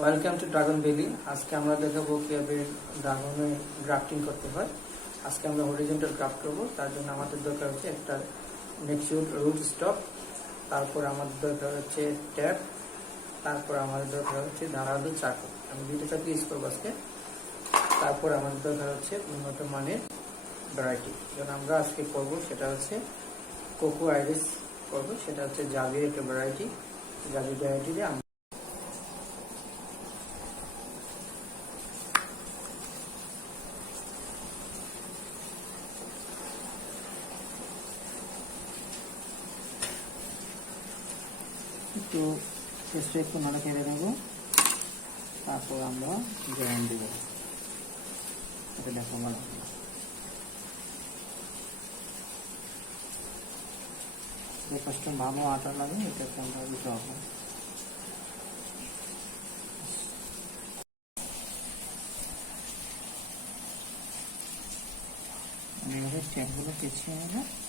Welcome to dragon valley. আজকে আমরা দেখাবো কিভাবে ড্রাগনে গ্রাফটিং করতে হয়। আজকে আমরা হরিজন্টাল গ্রাফট করব। তার জন্য আমাদের দরকার হচ্ছে একটা নেক্সট রুট স্টক, তারপর আমাদের দরকার হচ্ছে ট্যাপ, তারপর আমাদের দরকার হচ্ছে ধারালো চাকু। আমি দুটো চাকু ইউজ করবো আজকে। তারপর আমাদের দরকার হচ্ছে উন্নত মানের ভ্যারাইটি। যেটা আমরা আজকে করব সেটা হচ্ছে কোকো আইরিস করবো, সেটা হচ্ছে জাভির একটা ভ্যারাইটি। জাভি ভ্যারাইটিতে আমরা একটু চেষ্টা একটু নাড়া খেয়ে দেবো, তারপর আমরা জয়েন দেব। এটা দেখো ভালো যে কষ্ট ভালো আটা লাগে এটাকে আমরা দিতে হবে। আমি এবার স্টেপগুলো পেছিয়ে নেব।